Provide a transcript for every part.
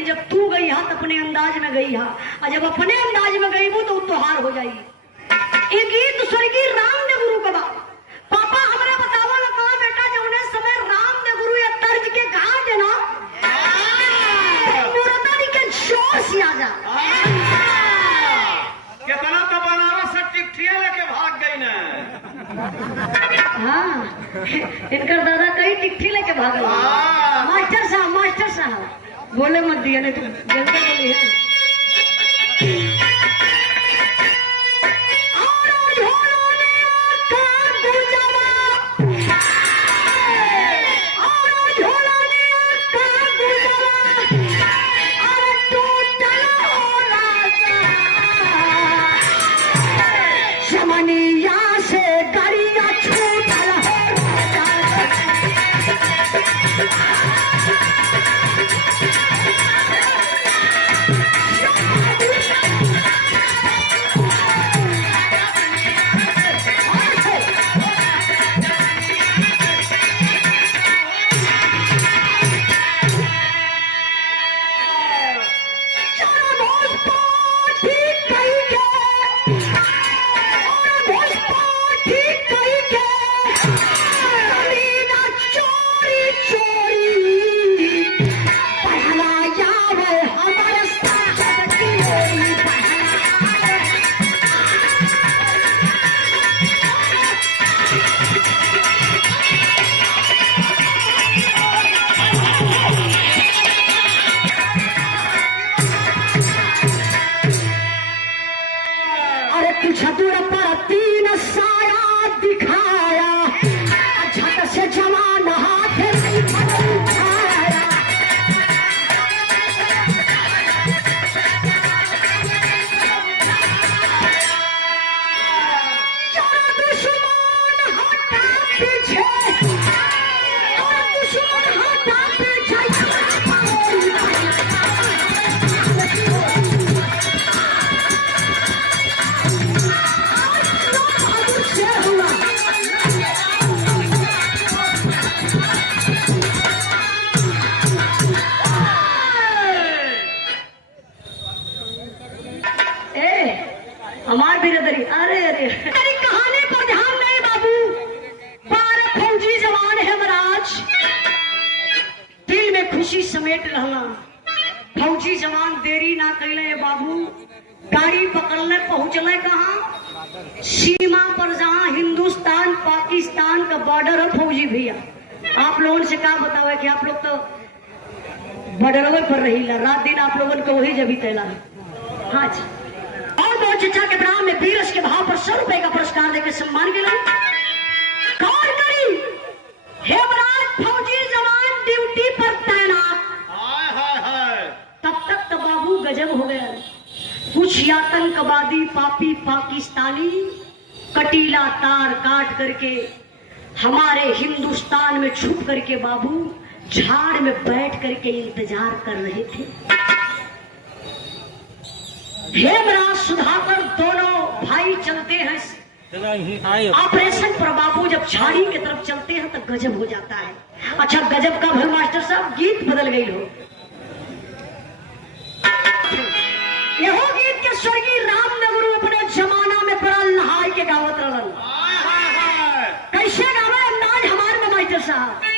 लेकिन जब तू गई हा तो अपने अंदाज में गई हा, और जब अपने अंदाज में गई वो तो त्योहार हो जाएगी। एक गीत स्वर्गीय रामदेव गुरु का पापा हमरे बतावा ना कहा बेटा जौने समय रामदेव गुरु या तर्ज के गा देना मुरादारी के जोश आ जा कितना तो बनारस से टिकठिया लेके भाग गई ना। हाँ इनकर दादा कई टिकठी लेके भाग गए। मास्टर साहब बोले मत दिया नहीं तो जल्दी बोली है। हमार बिरदरी अरे तेरी कहानी पर ध्यान नहीं बाबू। 12 फौजी जवान है महाराज, दिल में खुशी समेट रहना। फौजी जवान देरी ना कैले बाबू, गाड़ी पकड़ने पहुंचले कहाँ सीमा पर जहाँ हिंदुस्तान पाकिस्तान का बॉर्डर है। फौजी भैया आप लोगों से क्या बतावे कि आप लोग तो बॉर्डर पर रही रात दिन आप लोगों को वही जब तैला है। हाँ जी चचा के नाम में वीरस के भाव पर 100 रुपए का पुरस्कार देकर सम्मान के लिए कौन करी हेमराज फौजी जवान ड्यूटी पर तैनात। तब तक तो बाबू गजब हो गया। कुछ आतंकवादी पापी पाकिस्तानी कटीला तार काट करके हमारे हिंदुस्तान में छुप करके बाबू झाड़ में बैठ करके इंतजार कर रहे थे। हेमराज सुधाकर दोनों भाई चलते हैं ऑपरेशन पर बाबू। जब झाड़ी की तरफ चलते हैं तो गजब हो जाता है। अच्छा गजब का भर मास्टर साहब गीत बदल गई हो। यहो गीत के स्वर्गीय रामदेव गुरु अपने जमाना में पड़ल नहाय के गावत रहलन। कैसे गावे अंदाज हमारे में मास्टर साहब।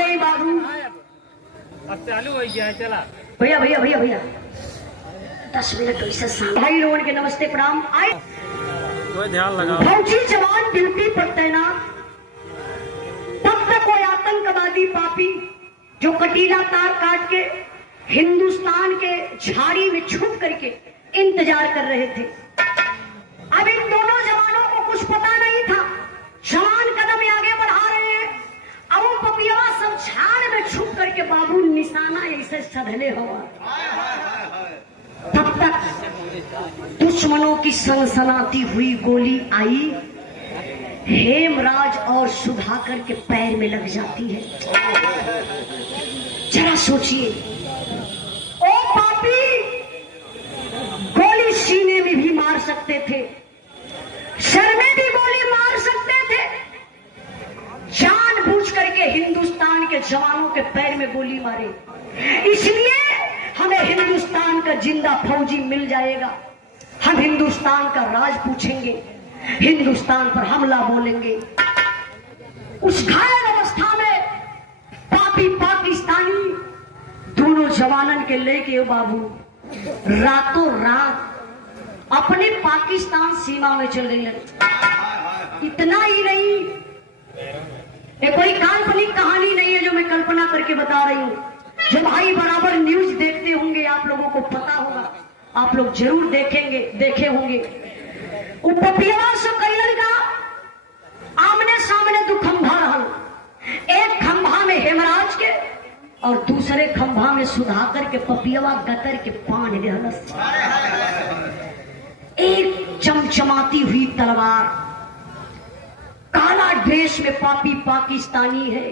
नहीं बाबू। अब चालू हो गया, चला भैया भैया भैया भैया 10 मिनट वैसे शाम। भाई लोगों के नमस्ते प्रणाम। आए कोई ध्यान लगा। फौजी जवान ड्यूटी पर तैनात, तब तक कोई आतंकवादी पापी जो कटीला तार काट के हिंदुस्तान के झाड़ी में छुप करके इंतजार कर रहे थे। अब इन दोनों जवानों को कुछ पता नहीं था, जवान कदम आगे बढ़ा रहे हैं। अब वो पपिया सब झाड़ में छुप करके बाबू निशाना ऐसे सधले हुआ। तब तक दुश्मनों की सनसनाती हुई गोली आई, हेमराज और सुधाकर के पैर में लग जाती है। जरा सोचिए, ओ पापी गोली सीने में भी मार सकते थे, सर में भी गोली मार सकते थे, जानबूझ करके हिंदुस्तान के जवानों के पैर में गोली मारे। इसलिए हमें हिंदुस्तान का जिंदा फौजी मिल जाएगा, हम हिंदुस्तान का राज पूछेंगे, हिंदुस्तान पर हमला बोलेंगे। उस घायल अवस्था में पापी पाकिस्तानी दोनों जवानन के लेके बाबू रातों रात अपने पाकिस्तान सीमा में चल रही है। इतना ही नहीं, ये कोई काल्पनिक कहानी नहीं है जो मैं कल्पना करके बता रही हूँ। जो भाई बराबर न्यूज देखते होंगे, आप लोगों को पता होगा, आप लोग जरूर देखे होंगे। उपपिया से कैलन का आमने सामने दो खंभा रहल, एक खंभा में हेमराज के और दूसरे खंभा में सुधाकर के पपियवा गतर के पान रहलस। एक चमचमाती हुई तलवार, काला ड्रेस में पापी पाकिस्तानी है,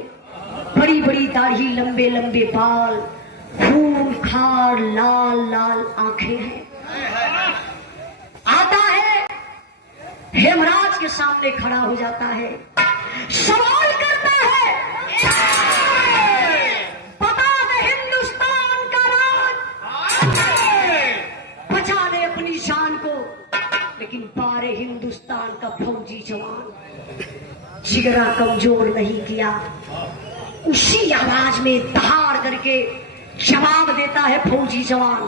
बड़ी बड़ी दाढ़ी, लंबे लंबे बाल, खून खार लाल लाल आंखें हैं। आता है, हेमराज के सामने खड़ा हो जाता है, सवाल करता है, बता दे हिंदुस्तान का राज, बचा दे अपनी शान को। लेकिन पारे हिंदुस्तान का फौजी जवान जिगरा कमजोर नहीं किया, उसी आवाज में दहाड़ करके जवाब देता है फौजी जवान,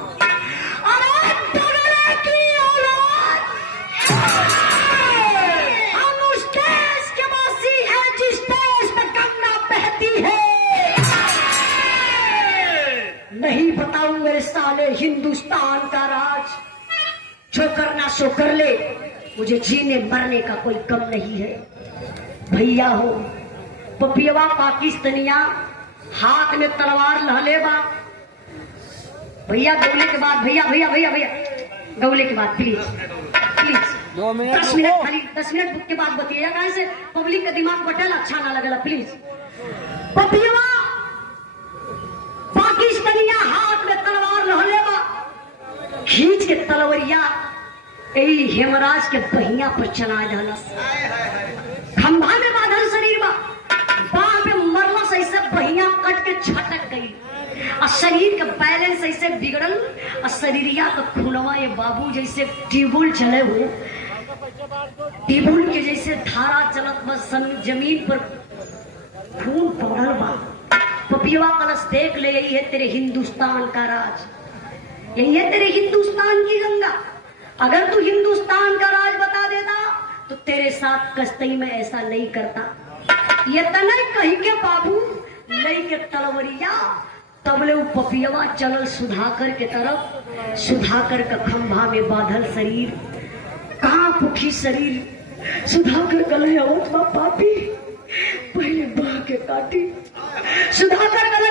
अरे बगले की औलाद, हम उस देश के वासी हैं जिस देश में गंगा बहती है। नहीं बताऊं मेरे साले हिंदुस्तान का राज, जो करना सो कर ले, मुझे जीने मरने का कोई कम नहीं है। भैया हो पपियवा पाकिस्तानिया हाथ में तलवार लहले बा। भैया गौले के बाद, भैया भैया भैया भैया गौले के बाद प्लीज प्लीज 10 मिनट, खाली 10 मिनट के बाद बताइएगा, कहां से पब्लिक का दिमाग बटल अच्छा ना लगेला प्लीज। पपियवा पाकिस्तानिया हाथ में तलवार लहले बा, खींच के तलवरिया यही हेमराज के बहिया पर चला जाना, खंभा में बांधल शरीर बा, बाह पे मरला से ऐसे बहिया कट के छटक गई, और शरीर का बैलेंस ऐसे बिगड़ल, और शरीरिया का खूनवा ये बाबू जैसे ट्यूबवेल चले हुए, ट्यूबवेल के जैसे धारा चलत बस जमीन पर खून पड़ल बा। पपियवा कलश देख ले, यही है तेरे हिंदुस्तान का राज, यही है तेरे हिंदुस्तान की गंगा। अगर तू हिंदुस्तान का राज बता देता तो तेरे साथ कश्ती में ऐसा नहीं करता। ये तने कहीं के बाबू लई के तलवरिया, तबले वो पपियवा चलल सुधाकर के तरफ। सुधाकर का खंभा में बांधल शरीर, कहाँ पुखी शरीर, सुधाकर गले ओतवा पापी पहले बाह के काटी। सुधाकर गले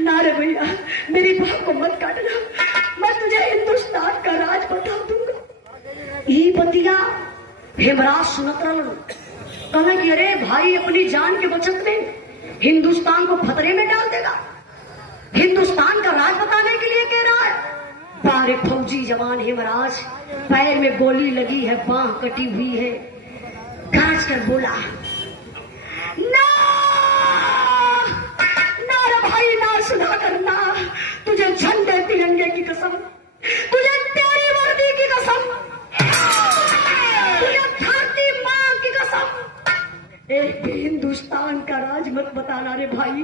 ना रे भैया, मेरी बाह को मत काटना, मैं तुझे हिंदुस्तान का राज बता दूंगा। यही बतिया हेमराज सुनत रहल, कहना कि अरे भाई अपनी जान के बचत में हिंदुस्तान को खतरे में डाल देगा, हिंदुस्तान का राज बताने के लिए कह रहा है। बारे फौजी जवान हेमराज, पैर में गोली लगी है, बांह कटी हुई है, गरज कर बोला, ना ना रे भाई ना, सुधाकर ना, तुझे झंडे तिरंगे की कसम, तुझे तेरी वर्दी की कसम, तुझे धरती मां की कसम, एक एक भी हिंदुस्तान का राज मत बताना रे भाई।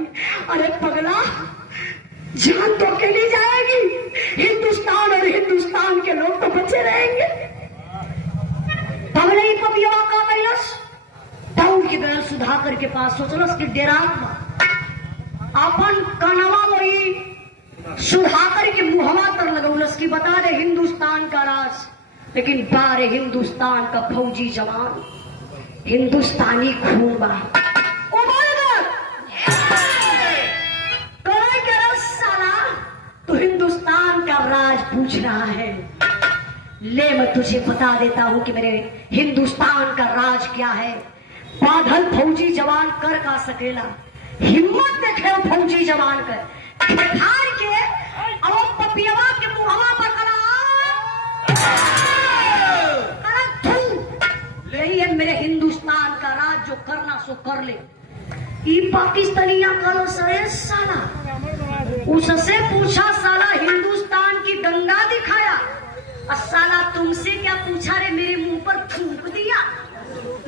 अरे पगला, जान तो अकेली जाएगी, हिंदुस्तान और हिंदुस्तान के लोग तो बचे रहेंगे। तब नहीं पपिया का कैलस दौड़ के गए सुधाकर के पास, सोचलस कि डेरा अपन कनवा वही सुधाकर के मुहवा तर लगौलस की बता दे हिंदुस्तान का राज। लेकिन बारे हिंदुस्तान का फौजी जवान, हिंदुस्तानी खून बा साला, तो हिंदुस्तान का राज पूछ रहा है। ले मैं तुझे बता देता हूं कि मेरे हिंदुस्तान का राज क्या है। बादल फौजी जवान कर का सकेला, हिम्मत देखे फौजी जवान कर हार के अब पपियवा के मुहवा पर यही है मेरे हिंदुस्तान का राज, जो करना सो कर ले। ई पाकिस्तानिया करो सरे साला, उससे पूछा साला हिंदुस्तान की गंगा दिखाया, और साला तुमसे क्या पूछा रे, मेरे मुंह पर थूक दिया।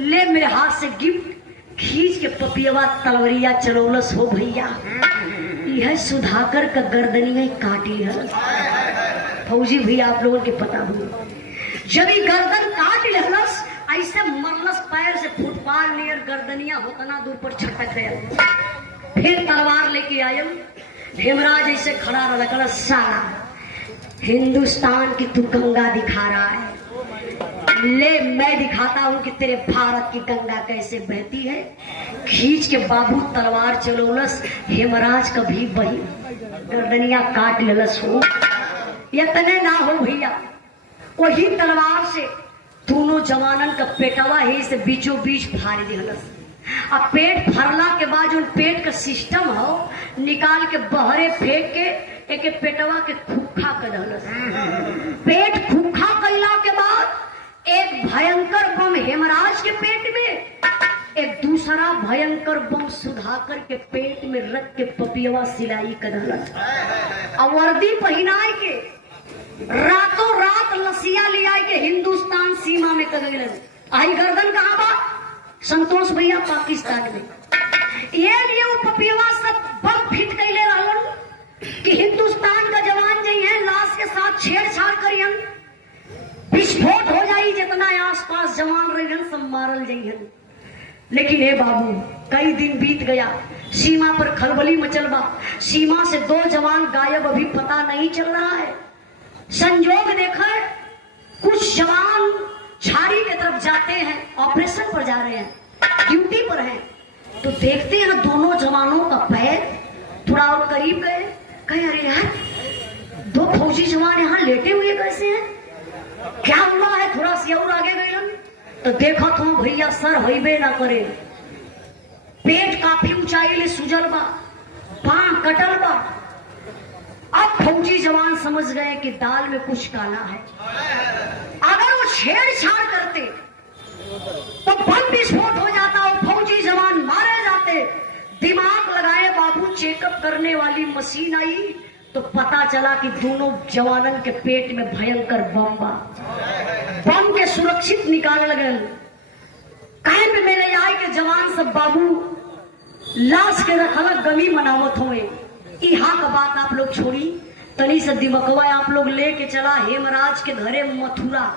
ले मेरे हाथ से गिफ्ट खींच के पपियवा तलवरिया चलौलस हो भैया। यह सुधाकर का गर्दनिया काट लिया। फौजी भैया आप लोगों के पता हो, जब ही गर्दन काट लिहलस ऐसे मरलस, पैर से फुटबॉल नियर गर्दनिया होतना दूर पर छटक गया। फिर तलवार लेके आयम, हेमराज ऐसे खड़ा रहा, साला हिंदुस्तान की तू गंगा दिखा रहा है, ले मैं दिखाता हूं कि तेरे भारत की गंगा कैसे बहती है। खींच के बाबू तलवार चलोलस, हेमराज कभी वही गर्दनिया काट लेलस हो। यतने ना हो भैया, वही तलवार से दोनों जवानन का पेटवा ही से बीचों बीच फाड़ दिहलस। अब पेट फरला के बाद जो पेट का सिस्टम हो निकाल के बहरे फेंक के एक पेटवा के खुखा कर दहलस। पेट खुखा कैला के बाद एक भयंकर बम हेमराज के पेट में, एक दूसरा भयंकर बम सुधाकर के पेट में रख के पपियवा सिलाई कर दहलस। अब वर्दी पहनाए के रातों रात लसिया ले आए के हिंदुस्तान सीमा में कर आई। गर्दन कहाँ बा? संतोष भैया पाकिस्तान में। ये लिए वो पपियवा सब बम फिट कैले रहलन कि हिंदुस्तान का जवान जी है लाश के साथ छेड़छाड़ करियन, विस्फोट हो जाई, जितना आसपास जवान रहन सब मारल जाइयन। लेकिन हे बाबू, कई दिन बीत गया, सीमा पर खलबली मचल बा, सीमा से 2 जवान गायब, अभी पता नहीं चल रहा है। संजोग देखा कुछ जवान झाड़ी की तरफ जाते हैं, ऑपरेशन पर जा रहे हैं, ड्यूटी पर हैं, तो देखते हैं दोनों जवानों का पैर थोड़ा और करीब गए, कहे अरे यार 2 फौजी जवान यहाँ लेटे हुए कैसे हैं, क्या हुआ है? थोड़ा सी और आगे गए तो देखा तो भैया सर हईबे ना करे, पेट काफी ऊंचाई ले सुजल बा, पांव कटल बा। अब फौजी जवान समझ गए कि दाल में कुछ काला है। अगर वो छेड़छाड़ करते तो बम विस्फोट हो जाता और फौजी जवान मारे जाते। दिमाग लगाए बाबू, चेकअप करने वाली मशीन आई तो पता चला कि दोनों जवानन के पेट में भयंकर बम बा। बम के सुरक्षित निकाल लगन कैंप में ले आए के जवान सब बाबू लाश के रखल गमी मनावत हुए। यहाँ का बात आप लोग छोड़ी, तनी से दिमकवा आप लोग लेके चला हेमराज के घरे मथुरा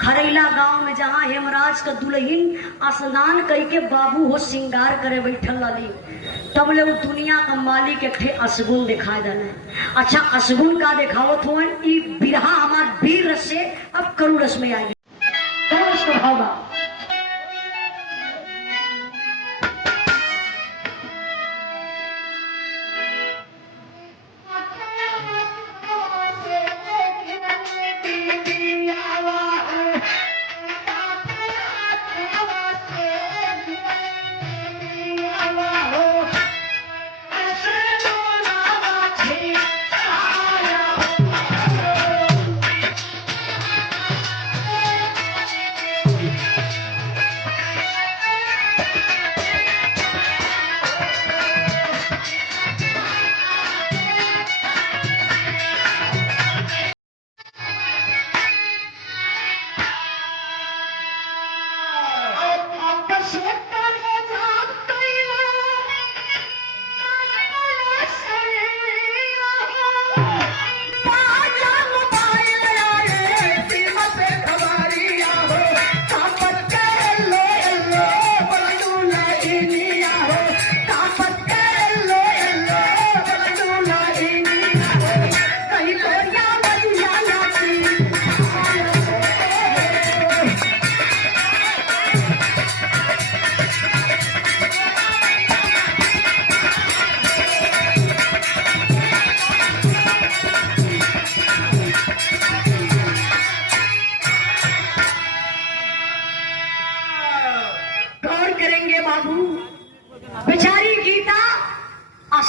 खरैला गांव में, जहाँ हेमराज का दुल्हन स्नान करके बाबू हो श्रृंगार करे बैठल लाली। तब ले वो दुनिया का मालिक एक असगुन दिखा देना। अच्छा असगुन का दिखावत हो बिरहा हमार वीर रस से अब करू रस में आएगी। करू रस का भाव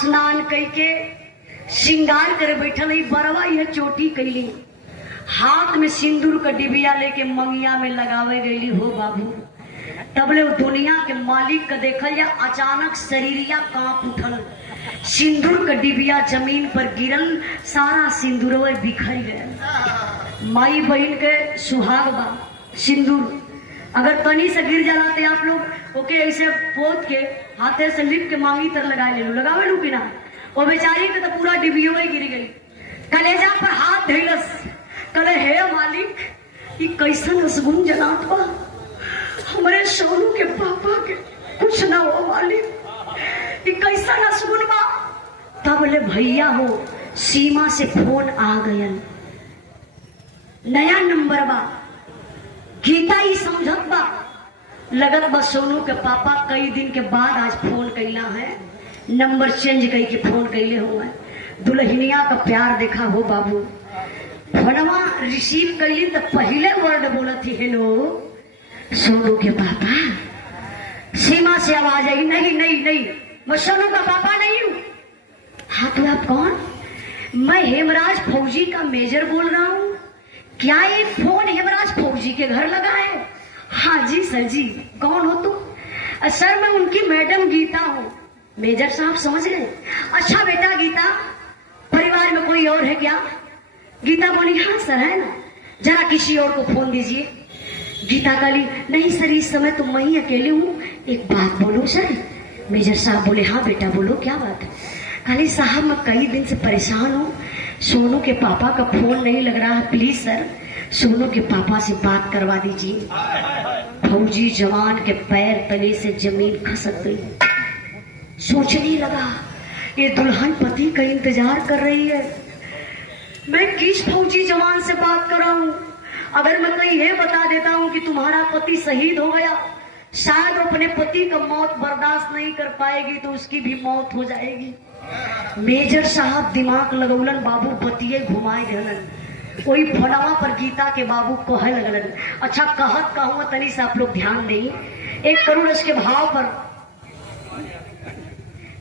स्नान करके श्रृंगार करे बैठल ही बरवा यह चोटी कैली, हाथ में सिंदूर का डिबिया लेके मंगिया में लगावे गईली हो बाबू। तबले दुनिया के मालिक का देखल या अचानक शरीरिया कांप उठल, सिंदूर का डिबिया जमीन पर गिरल, सारा सिंदूरवा बिखर गया। माई बहन के सुहाग बा सिंदूर, अगर तनी से गिर जाला तो आप लोग ओके ऐसे पोत के हाथे से लिप के मांगी तर लगा ले लो, लगावे लू कि ना। वो बेचारी के तो पूरा डिबियो ही गिर गई, कलेजा पर हाथ धैलस, कले हे मालिक ये कैसन रसगुन जनात बा, हमारे सोनू के पापा के कुछ ना हो मालिक, ये कैसा रसगुन बा। तब ले भैया हो सीमा से फोन आ गयल, नया नंबर बा, गीता ही समझत बा, लगत बा सोनू के पापा कई दिन के बाद आज फोन कैला है, नंबर चेंज करके फोन कैले हुए। दुल्हनिया का प्यार देखा हो बाबू, फोनवा रिसीव कैली तो पहले वर्ड बोला थी हेलो सोनू के पापा। सीमा से आवाज आई, नहीं नहीं नहीं मैं सोनू का पापा नहीं हूँ। हाँ तो आप कौन? मैं हेमराज फौजी का मेजर बोल रहा हूँ, क्या ये फोन हेमराज फौजी के घर लगा है? हाँ जी सर जी, कौन हो तुम? सर मैं उनकी मैडम गीता हूँ। मेजर साहब समझ गए? अच्छा बेटा गीता, परिवार में कोई और है क्या? गीता बोली हाँ सर है ना, जरा किसी और को फोन दीजिए। गीता काली नहीं सर इस समय तो मैं ही अकेले हूँ, एक बात बोलूं सर? मेजर साहब बोले हाँ बेटा बोलो क्या बात है? काली साहब मैं कई दिन से परेशान हूँ, सोनू के पापा का फोन नहीं लग रहा है, प्लीज सर सोनू के पापा से बात करवा दीजिए। फौजी जवान के पैर तले से जमीन खसक गई, सोचने लगा ये दुल्हन पति का इंतजार कर रही है, मैं किस फौजी जवान से बात कर रहा हूँ? अगर मैं कहीं ये बता देता हूँ कि तुम्हारा पति शहीद हो गया, शायद अपने पति का मौत बर्दाश्त नहीं कर पाएगी तो उसकी भी मौत हो जाएगी। मेजर साहब दिमाग लगौलन, बाबू बतिये घुमाए देलन, कोई फोनवा पर गीता के बाबू कहे लगलन। अच्छा कहत कहूँ तनी से आप लोग ध्यान दें, 1 करोड़ इसके भाव पर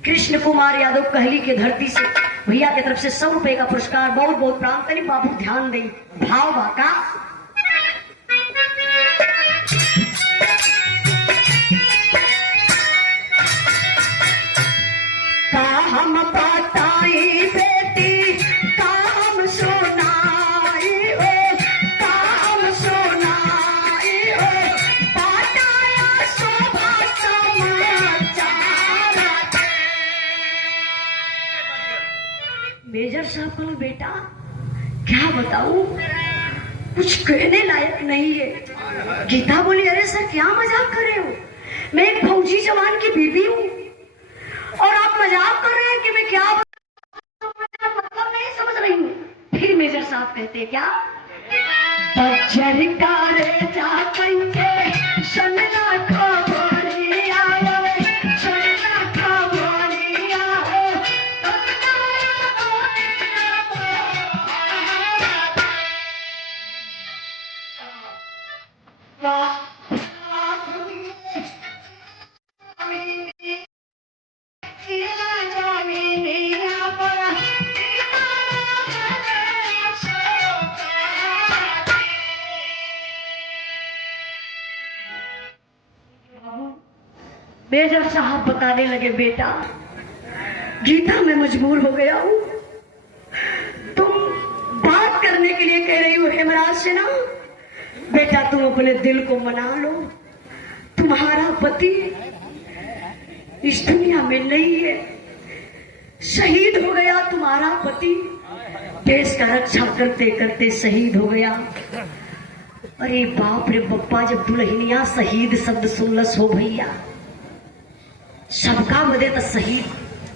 कृष्ण कुमार यादव कहली के धरती से भैया की तरफ से 100 रुपए का पुरस्कार, बहुत बहुत प्रणाम। तनी बाबू ध्यान दें, भाव बाका हम बताई बेटी काम सुनाई हो, काम सुनाई हो, बताया शोभा समाचार। मेजर साहब को बेटा क्या बताऊं, कुछ कहने लायक नहीं है। गीता बोली अरे सर क्या मजाक कर रहे हो, मैं एक फौजी जवान की बीवी हूँ और आप मजाक कर रहे हैं कि मैं क्या मतलब नहीं समझ रही हूँ। फिर मेजर साहब कहते क्या, बजर का रे जा कहिए सुनना खबरिया, सुनना खबरिया मेजर साहब बताने लगे बेटा गीता मैं मजबूर हो गया हूँ, तुम बात करने के लिए कह रही हो हेमराज से ना, बेटा तुम अपने दिल को मना लो, तुम्हारा पति इस दुनिया में नहीं है, शहीद हो गया तुम्हारा पति, देश का रक्षा करते करते शहीद हो गया। अरे बाप रे बप्पा, जब दुल्हनिया शहीद शब्द सुनलस हो भैया, सबका बदे तो शहीद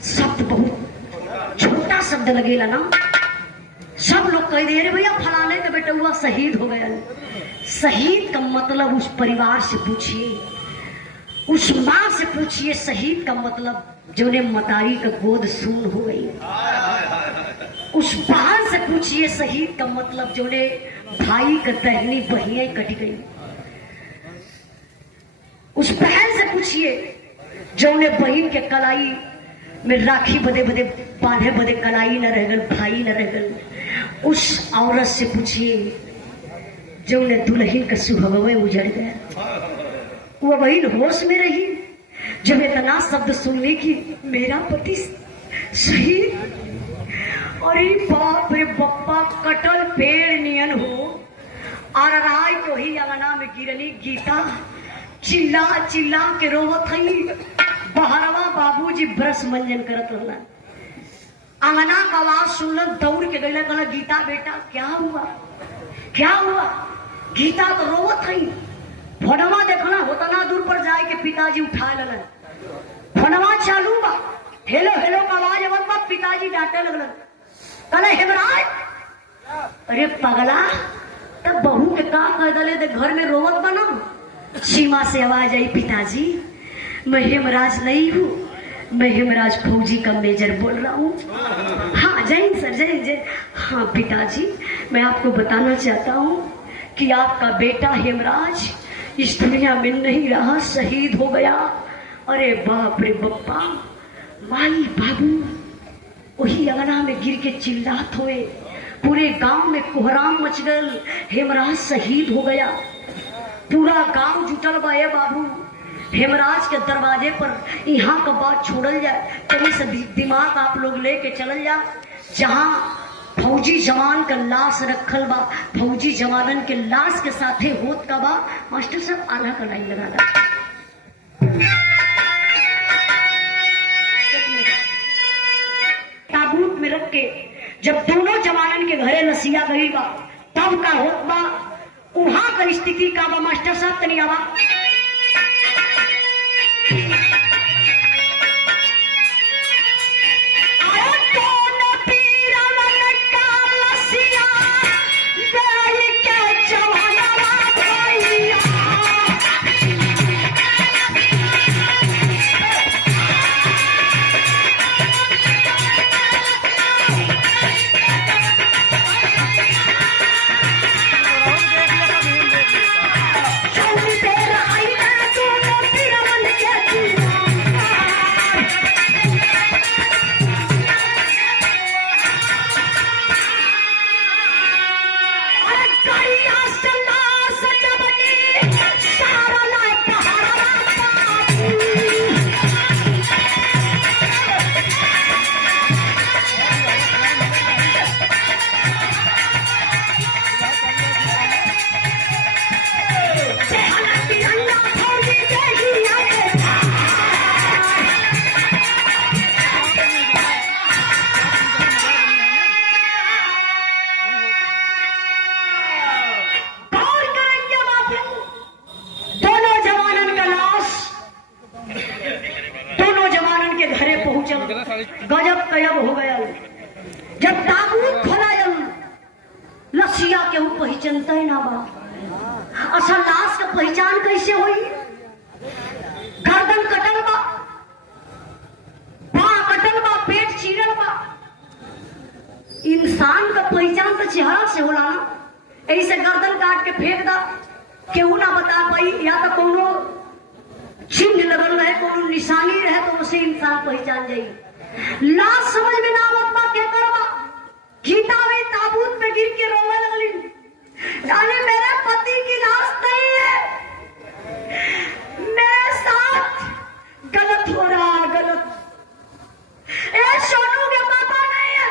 शब्द बहुत छोटा शब्द लगेला ना, सब लोग कह दे रहे भैया फलाने का बेटा हुआ शहीद हो गया। शहीद का मतलब उस परिवार से पूछिए, उस माँ से पूछिए शहीद का मतलब जो ने मतारी का गोद सून हो गई, उस बहन से पूछिए शहीद का मतलब जो ने भाई का दहनी बहियां कट गई, उस बहन से पूछिए जो ने बहन के कलाई मैं राखी बदे बदे बांधे बदे कलाई न रह गल, भाई न रह गल। उस औरत से पूछिए जो ने दुल्हन का सुहावे उजड़ गया, वो वही होश में रही जब इतना शब्द सुनने की मेरा पति शहीद। अरे बाप रे बप्पा, कटल पेड़ नियन हो और राय तो ही अंगना में गिरली गीता, चिल्ला चिल्ला के रोवत हई। बहरवा बाबूजी ब्रश मंजन करत रहला, अंगना का आवाज सुनल, दौड़ के गईला, कहला गीता बेटा क्या हुआ क्या हुआ? गीता तो रोवत हई। फोनवा देखना होता ना दूर पर जाए के पिताजी उठा लेना, फोनवा चालू बा, हेलो हेलो का आवाज आवत बा, पिताजी डांटे लगलन, कहले हेमराज। अरे पगला, तब बहू के का कह दले दे घर में रोवत बना। सीमा से आवाज आई, पिताजी मैं हेमराज नहीं हूँ, मैं हेमराज फौजी का मेजर बोल रहा हूँ। हाँ जय सर, जय जय। हाँ पिताजी, मैं आपको बताना चाहता हूँ कि आपका बेटा हेमराज इस दुनिया में नहीं रहा, शहीद हो गया। अरे बाप रे बप्पा, माई बाबू वही अंगना में गिर के चिल्लात हुए, पूरे गांव में कोहराम मच गल, हेमराज शहीद हो गया। पूरा गांव जुटल बा। ए बाबू, हेमराज के दरवाजे पर यहाँ का बात छोड़ल जाए, कहीं से दिमाग आप लोग लेके चलल जा, जहाँ फौजी जवान का लाश रखल बा, फौजी जवानन के लाश के साथे होत का बा। मास्टर साहब आधा का लाइन लगा दा। ताबूत में रख के जब दोनों जवानन के घरे लसिया गई बा, तब का होत बा, वहां का स्थिति का बा। मास्टर साहब तनी आवा। गजब कयब हो गया। जब ताबूत खोलायल, लसिया के ऊ पहचानता ही ना बा। असल लाश का पहचान कैसे हुई? गर्दन कटल बा, बाह कटल बा, पेट चीरल बा। इंसान का पहचान तो चेहरा से होला ना। ऐसे गर्दन काट के फेंक दा, केहू ना बता पाई, या तो कोनो चिन्ह लगल रहे, कोनो निशानी रहे, तो उसे इंसान पहचान जाई। लाश समझ में ना आवत बा, क्या करबा? गीता में ताबूत में गिर के रोने लगली, जाने मेरे पति की लाश नहीं है, मेरे साथ गलत हो रहा, गलत। ये सोनू के पापा नहीं है।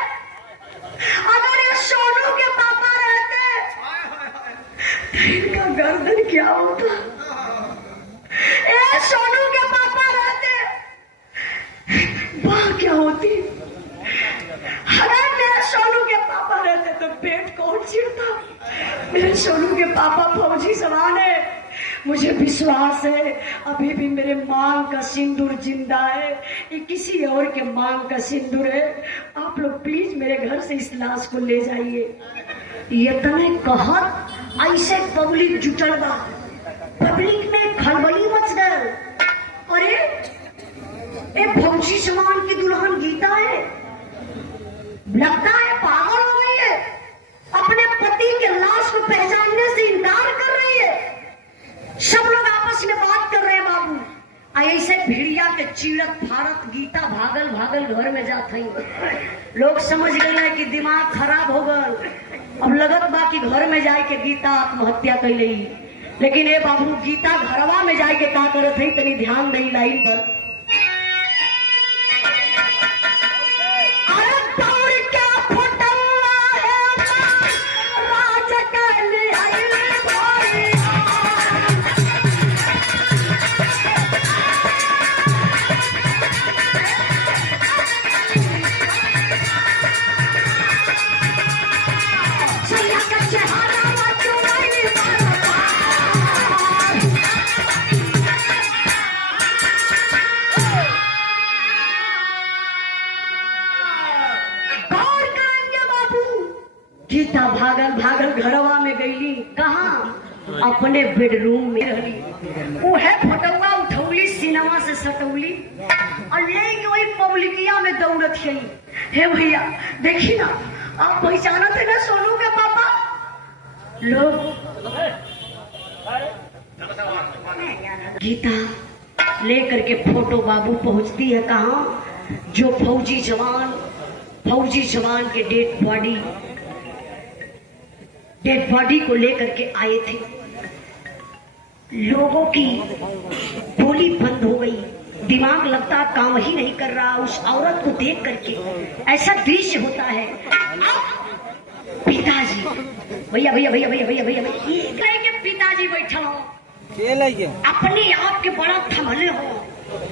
अगर ये सोनू के पापा रहते तो इनका गर्दन क्या होता? ये सोनू के पापा रहते, वाह क्या होती? अगर मेरे सोनू के पापा रहते तो पेट कौन चीरता? मेरे सोनू के पापा फौजी जवान है, मुझे विश्वास है अभी भी मेरे मांग का सिंदूर जिंदा है, ये किसी और के मांग का सिंदूर है। आप लोग प्लीज मेरे घर से इस लाश को ले जाइए। ये तने कहत ऐसे पब्लिक जुटल बा, पब्लिक में खलबली मच गई। अरे ये फौजी जवान की दुल्हन गीता है, लगता है पागल हो गई है, अपने पति के लाश को पहचानने से इनकार कर रही है। सब लोग आपस में बात कर रहे हैं बाबू। ऐसे भिड़िया के चीड़त फारत गीता भागल भागल घर में जात हई। लोग समझ गए कि दिमाग खराब हो गल, अब लगत बा कि घर में जाए के गीता आत्महत्या कर ली। लेकिन ए बाबू गीता घरवा में जाए के का करत हई, तनी ध्यान दई लाइन पर। गीता भागल भागल घरवा में गईली, कहाँ अपने बेडरूम में रहली। वो है फटौआ उठौली सिनेमा से सटौली और ले वही पब्लिकिया में दौड़त है। हे भैया देखी ना, आप पहचानत है ना सोनू के पापा लोग। गीता लेकर के फोटो बाबू पहुंचती है कहाँ, जो फौजी जवान के डेड बॉडी को लेकर के आए थे। लोगों की बोली बंद हो गई, दिमाग लगता काम ही नहीं कर रहा। उस औरत को देख करके ऐसा दृश्य होता है। पिताजी भैया भैया भैया भैया भैया भैया के पिताजी बैठल हो, अपने आप के बड़ा थमले हो,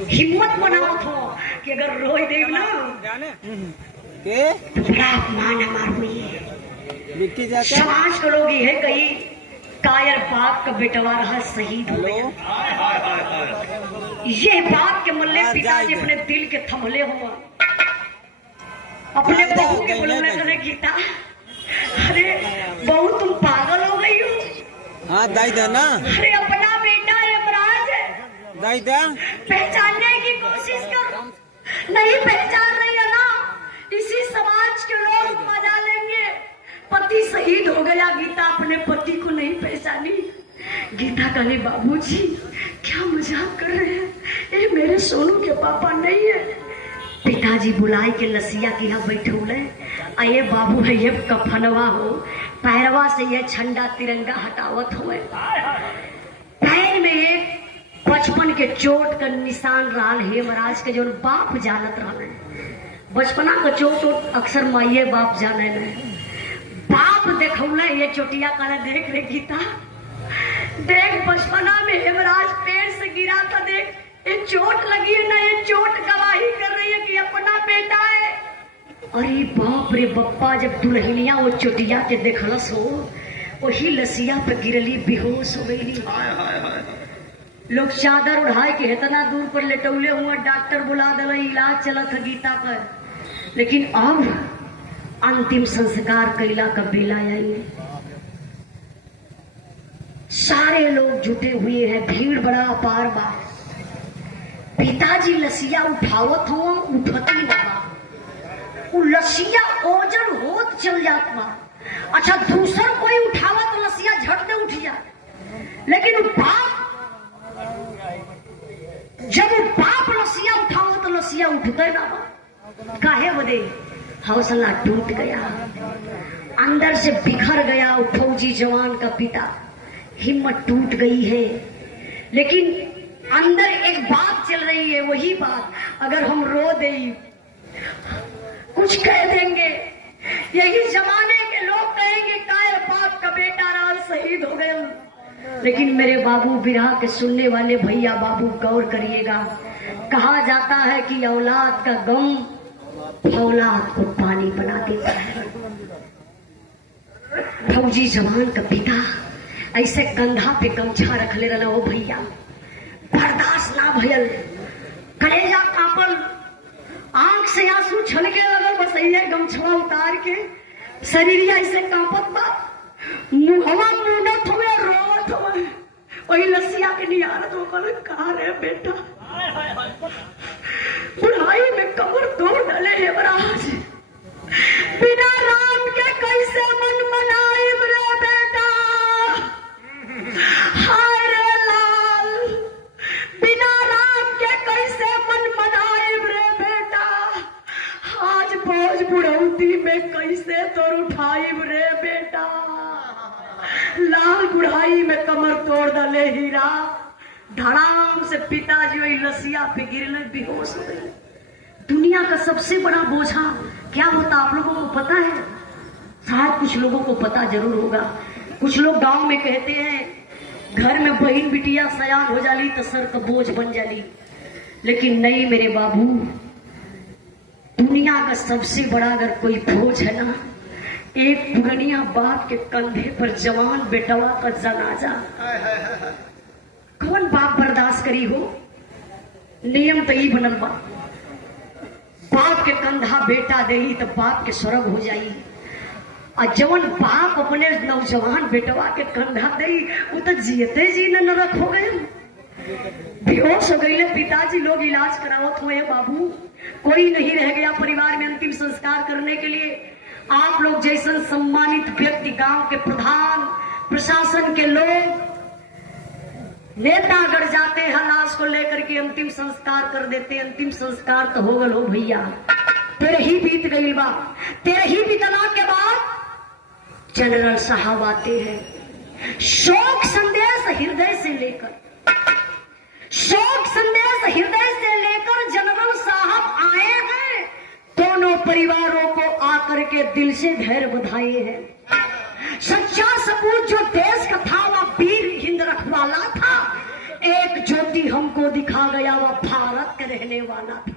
हिम्मत बनावत हो कि अगर रोई देव ना तो बड़ा अपमान हमार हुई है। समाज के लोग ये कही कायर बाप का बेटवा रहा शहीद हो गया। ये बात के मल्ले पिताजी अपने दिल के थमले हुआ, अपने बहू के बोलने लगे गीता अरे बहू तुम पागल हो गई हो। हाँ दाईदा ना, अरे अपना बेटा यमराज है, दाईदा पहचानने की कोशिश कर, नहीं पहचान रही है ना, इसी समाज के लोग मजा लेंगे। पति शहीद हो गया, गीता अपने पति को नहीं पहचानी। गीता कहली बाबूजी क्या मजाक कर रहे हैं, ये मेरे सोनू के पापा नहीं है। पिताजी बुलाए के लसिया के यहाँ बैठौले, अये बाबू है ये कफनवा हो, पैरवा से ये झंडा तिरंगा हटावत हुए। पैर में एक बचपन के चोट का निशान रहा है महाराज के, जो बाप जानत रहा। बचपना का चोट अक्सर माइये बाप जाने नहीं। बाप देखौले ये चोटिया काला, देख रे गीता देख बचपना में हेमराज पेड़ से गिरा था, देख ये चोट लगी है ना, ये चोट गवाही कर रही है कि अपना बेटा है। अरे बाप रे बप्पा, जब दुल्हनिया वो चोटिया के देखलस हो, वही लसिया पे गिरली, बेहोश हो गई। लोग चादर उड़ाए के इतना दूर पर लेटौले हुआ, डॉक्टर बुला दिला, इलाज चलत है गीता का। लेकिन अब अंतिम संस्कार कैला का बेला आई, सारे लोग जुटे हुए हैं, भीड़ बड़ा अपार बा। पिताजी लसिया उठावत हो, उठती बा, वो लसिया ओजन होत चल जात बा। अच्छा दूसर कोई उठावत लसिया झट दे उठ जा, लेकिन जब वो बाप लसिया उठावत तो लसिया उठते ना बा। काहे बदे हौसला टूट गया, अंदर से बिखर गया वो फौजी जवान का पिता, हिम्मत टूट गई है। लेकिन अंदर एक बात चल रही है, वही बात अगर हम रो दे कुछ कह देंगे, यही जमाने के लोग कहेंगे कायर बाप का बेटा राल शहीद हो गया। लेकिन मेरे बाबू बिरहा के सुनने वाले भैया बाबू गौर करिएगा, कहा जाता है कि औलाद का गम औलाद को पानी बना देता है। फौजी जवान का पिता ऐसे कंधा पे गमछा रख ले रहा हो भैया, बर्दाश्त ना भयल, कलेजा कांपल, आंख से आंसू छलके लगल, बस ये गमछा उतार के शरीर ऐसे कांपत बा, मुहवा मुनत हुए, रोवत हुए, वही लसिया के निहारत होकर कहा रे बेटा, बुढ़ाई में कमर तोड़ डाले हेमराज, बिना राम के कैसे मन मनाई रे बेटा, हाय रे लाल, बिना राम के कैसे मन में कैसे तो उठाई रे बेटा, लाल बुढ़ाई में कमर तोड़ डाले हीरा, धड़ाम से पिताजी वही लसिया पे गिरने बेहोश हो गए। दुनिया का सबसे बड़ा बोझा क्या होता आप लोगों को पता है? शायद कुछ लोगों को पता जरूर होगा। कुछ लोग गांव में कहते हैं घर में बहन बिटिया सयान हो जाली तो सर का बोझ बन जाली, लेकिन नहीं मेरे बाबू, दुनिया का सबसे बड़ा अगर कोई बोझ है ना, एक पुरनिया बाप के कंधे पर जवान बेटवा का जनाजा। कौन बाप बर्दाश्त करी हो? नियम तो ही बनल बा, बाप के कंधा बेटा दे तो बाप के स्वर्ग हो जाई, और जवन बाप अपने नौजवान बेटवा के कंधा दे वो तो जियते जी न नरक हो गए, बेहोश हो गई। पिताजी लोग इलाज करावत हुए बाबू, कोई नहीं रह गया परिवार में अंतिम संस्कार करने के लिए। आप लोग जैसे सम्मानित व्यक्ति, गांव के प्रधान, प्रशासन के लोग, नेता अगर जाते हैं लाश को लेकर के अंतिम संस्कार कर देते। अंतिम संस्कार तो हो गल हो भैया, तेरे ही बीत गई बा, तेरे ही बीतना के बाद जनरल साहब आते हैं। शोक संदेश हृदय से लेकर, शोक संदेश हृदय से लेकर जनरल साहब आए हैं। दोनों परिवारों को आकर के दिल से धैर्य बधाई है। सच्चा सबूत जो देश का था वह वीर हिंद रखवाला था। एक ज्योति हमको दिखा गया, वह भारत का रहने वाला था।